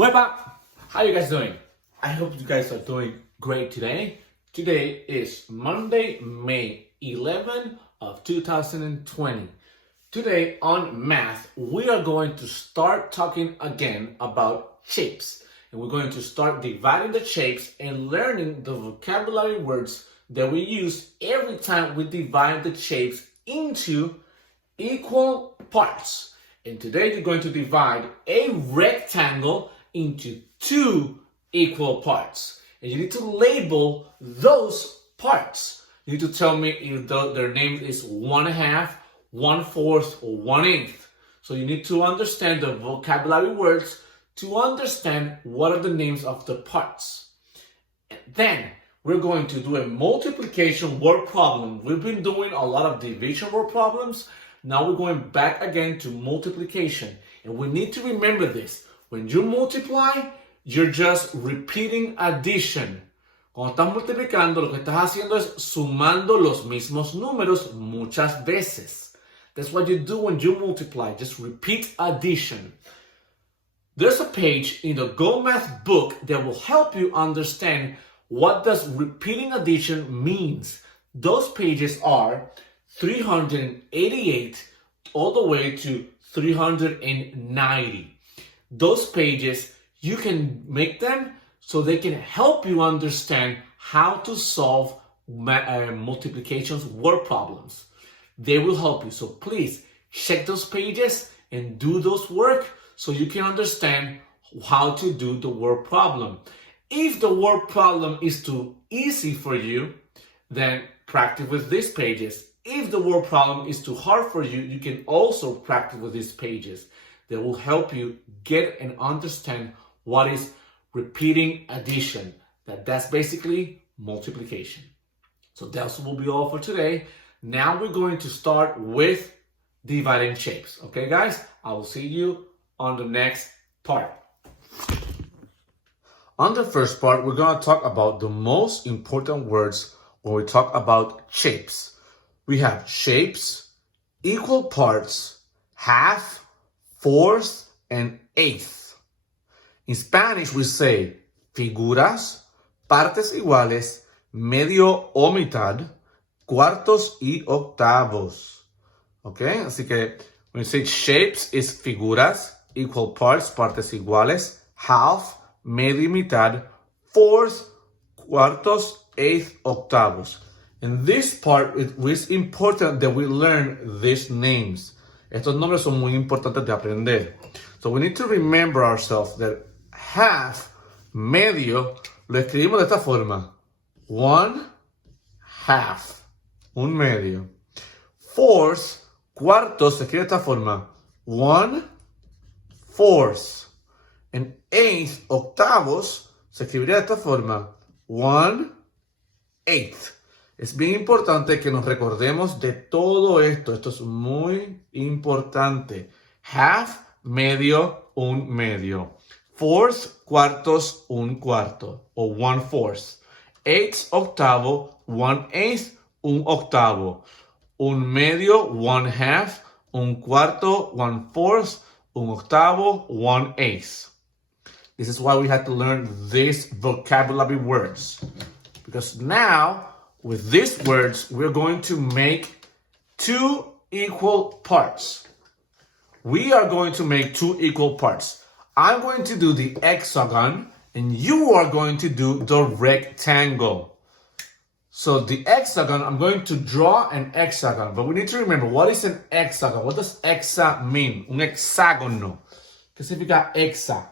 Weba, how you guys doing? I hope you guys are doing great today. Today is Monday, May 11 of 2020. Today on math, we are going to start talking again about shapes. And we're going to start dividing the shapes and learning the vocabulary words that we use every time we divide the shapes into equal parts. And today you're going to divide a rectangle into two equal parts. And you need to label those parts. You need to tell me if their name is 1/2, 1/4, or 1/8. So you need to understand the vocabulary words to understand what are the names of the parts. And then we're going to do a multiplication word problem. We've been doing a lot of division word problems. Now we're going back again to multiplication. And we need to remember this. When you multiply, you're just repeating addition. Cuando estás multiplicando, lo que estás haciendo es sumando los mismos números muchas veces. That's what you do when you multiply. Just repeat addition. There's a page in the Go Math book that will help you understand what does repeating addition means. Those pages are 388 all the way to 390. Those pages, you can make them so they can help you understand how to solve multiplications word problems. They will help you. So please check those pages and do those work so you can understand how to do the word problem. If the word problem is too easy for you, then practice with these pages. If the word problem is too hard for you, you can also practice with these pages. They will help you get and understand what is repeating addition. That's basically multiplication. So that will be all for today. Now we're going to start with dividing shapes. Okay, guys? I will see you on the next part. On the first part, we're going to talk about the most important words when we talk about shapes. We have shapes, equal parts, half, fourth, and eighth. In Spanish, we say figuras, partes iguales, medio o mitad, cuartos y octavos. Okay, así que when we say shapes, is figuras, equal parts, partes iguales, half, medio y mitad, fourth, cuartos, eighth, octavos. In this part, it is important that we learn these names. Estos nombres son muy importantes de aprender. So we need to remember ourselves that half, medio, lo escribimos de esta forma. 1/2, un medio. Fourth, cuartos, se escribe de esta forma. 1/4. And eighth, octavos, se escribiría de esta forma. 1/8. Es bien importante que nos recordemos de todo esto. Esto es muy importante. Half, medio, un medio. Fourth, cuartos, un cuarto. O 1/4. Eighth, octavo, 1/8, un octavo. Un medio, 1/2. Un cuarto, 1/4. Un octavo, 1/8. This is why we had to learn these vocabulary words. Because now, with these words, we're going to make two equal parts. We are going to make two equal parts. I'm going to do the hexagon, and you are going to do the rectangle. So the hexagon, I'm going to draw an hexagon, but we need to remember, what is an hexagon? What does hexa mean? Un hexágono. ¿Qué significa hexa?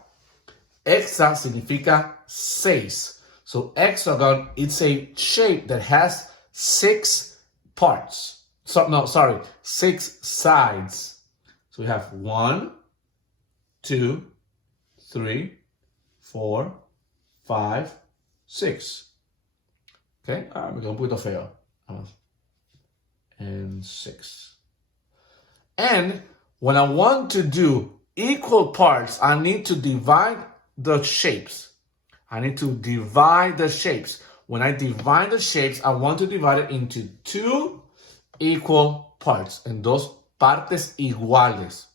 Hexa significa 6. So hexagon, it's a shape that has 6 parts. 6 sides. So we have 1, 2, 3, 4, 5, 6. Okay, me quedó un poquito feo. And 6. And when I want to do equal parts, I need to divide the shapes. I need to divide the shapes. When I divide the shapes, I want to divide it into two equal parts. And those partes iguales.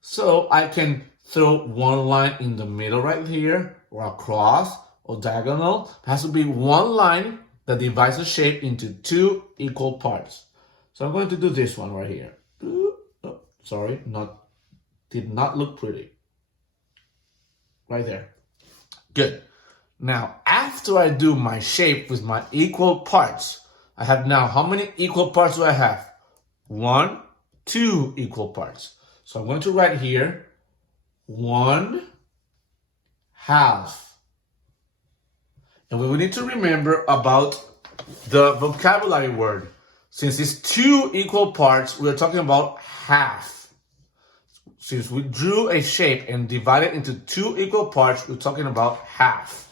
So I can throw one line in the middle right here, or across, or diagonal. It has to be one line that divides the shape into two equal parts. So I'm going to do this one right here. Oh, sorry, did not look pretty. Right there. Good. Now, after I do my shape with my equal parts, I have now, how many equal parts do I have? 1, 2 equal parts. So I'm going to write here 1/2. And we will need to remember about the vocabulary word. Since it's 2 equal parts, we're talking about half. Since we drew a shape and divided into 2 equal parts, we're talking about half.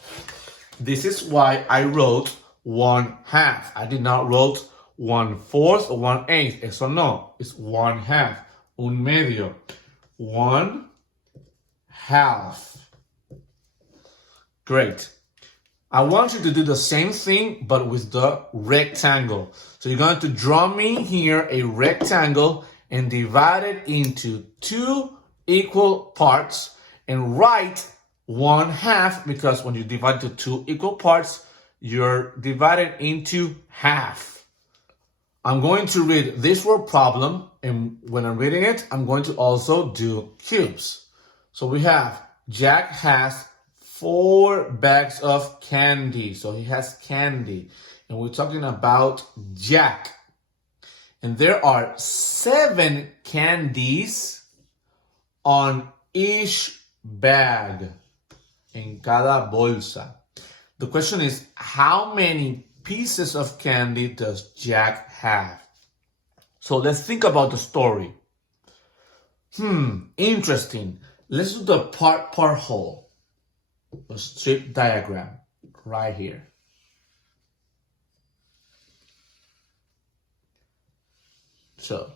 This is why I wrote 1/2. I did not wrote 1/4 or 1/8. Eso no, it's 1/2. Un medio. 1/2. Great. I want you to do the same thing, but with the rectangle. So you're going to draw me here a rectangle and divide it into 2 equal parts and write 1/2, because when you divide into 2 equal parts, you're divided into half. I'm going to read this word problem, and when I'm reading it, I'm going to also do cubes. So we have Jack has 4 bags of candy. So he has candy. And we're talking about Jack. And there are 7 candies on each bag. En cada bolsa. The question is, how many pieces of candy does Jack have? So let's think about the story. Interesting. Let's do the part whole. A strip diagram right here. So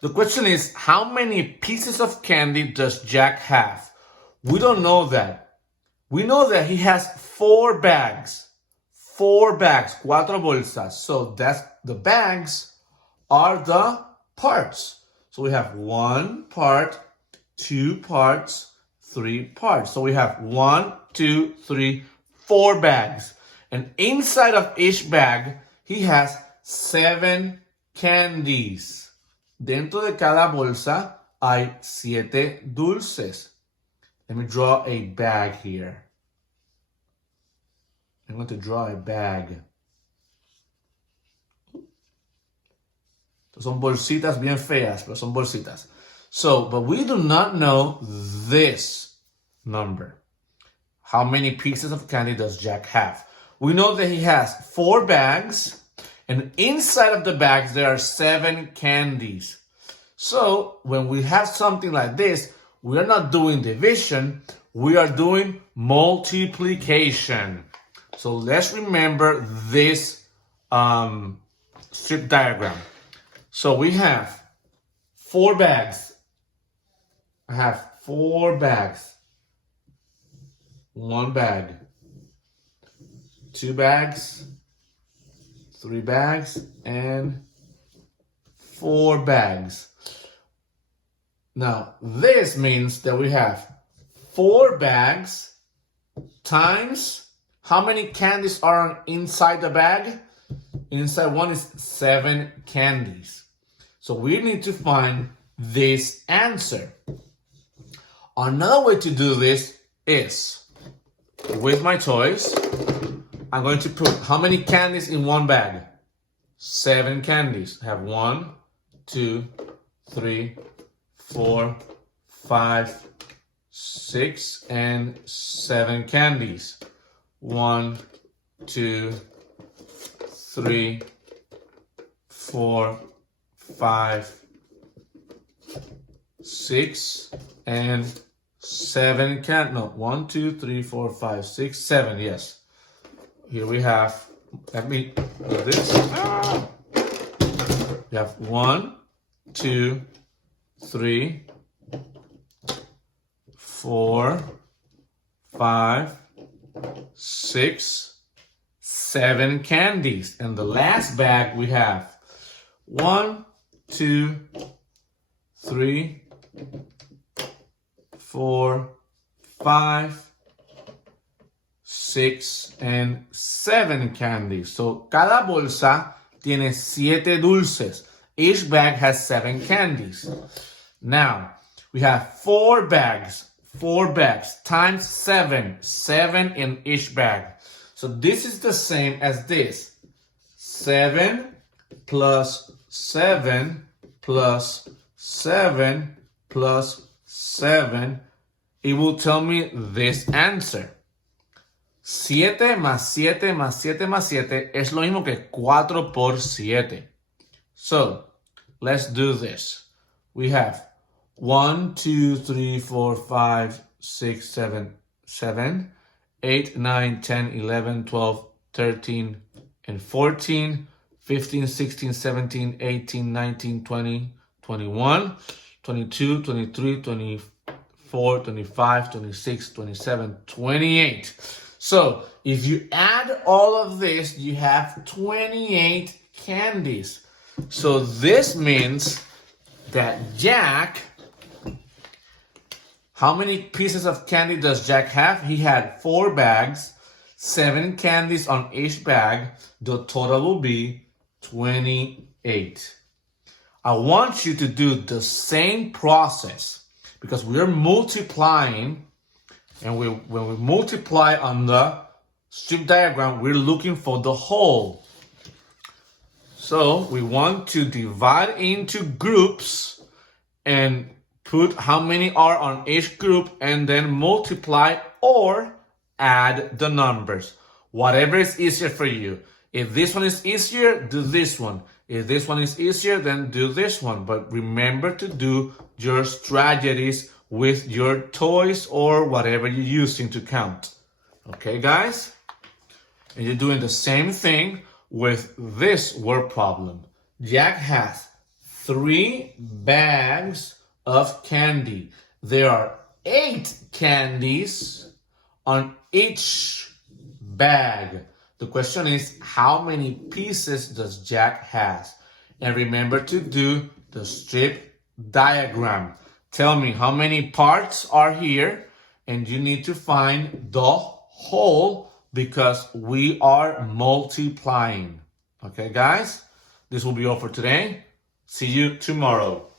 the question is, how many pieces of candy does Jack have? We don't know that. We know that he has 4 bags. 4 bags, 4 bolsas. So that's the bags are the parts. So we have 1 part, 2 parts, 3 parts. So we have 1, 2, 3, 4 bags. And inside of each bag, he has 7 candies. Dentro de cada bolsa hay 7 dulces. Let me draw a bag here. I'm going to draw a bag. Son bolsitas bien feas, pero son bolsitas. So, but we do not know this number. How many pieces of candy does Jack have? We know that he has 4 bags, and inside of the bags there are 7 candies. So, when we have something like this, we are not doing division, we are doing multiplication. So let's remember this strip diagram. So we have 4 bags. I have 4 bags. 1 bag. 2 bags. 3 bags. And 4 bags. Now, this means that we have 4 bags times how many candies are inside the bag? Inside one is 7 candies. So we need to find this answer. Another way to do this is, with my toys, I'm going to put how many candies in one bag? 7 candies. I have 1, 2, 3, 4, 5, 6, and 7 candies. 1, 2, 3, 4, 5, 6, and 7 no, 1, 2, 3, 4, 5, 6, 7, yes. Here we have, let me do this. We have 1, 2, 3, 4, 5, 6, 7 candies. And the last bag we have 1, 2, 3, 4, 5, 6, and 7 candies. So cada bolsa tiene 7 dulces. Each bag has 7 candies. Now, we have 4 bags times 7 in each bag. So this is the same as this. 7 plus 7 plus 7 plus 7. It will tell me this answer. 7 más 7 más 7 más 7 es lo mismo que 4 por 7. So, let's do this. We have 1, 2, 3, 4, 5, 6, 7, 7, 8, 9, 10, 11, 12, 13, and 14, 15, 16, 17, 18, 19, 20, 21, 22, 23, 24, 25, 26, 27, 28. So if you add all of this, you have 28 candies. So this means that Jack, how many pieces of candy does Jack have? He had 4 bags, 7 candies on each bag. The total will be 28. I want you to do the same process because we're multiplying, and when we multiply on the strip diagram, we're looking for the whole. So we want to divide into groups and put how many are on each group and then multiply or add the numbers. Whatever is easier for you. If this one is easier, do this one. If this one is easier, then do this one. But remember to do your strategies with your toys or whatever you're using to count. Okay, guys? And you're doing the same thing with this word problem. Jack has 3 bags of candy. There are 8 candies on each bag. The question is, how many pieces does Jack has? And remember to do the strip diagram. Tell me how many parts are here, and you need to find the whole because we are multiplying. Okay, guys? This will be all for today. See you tomorrow.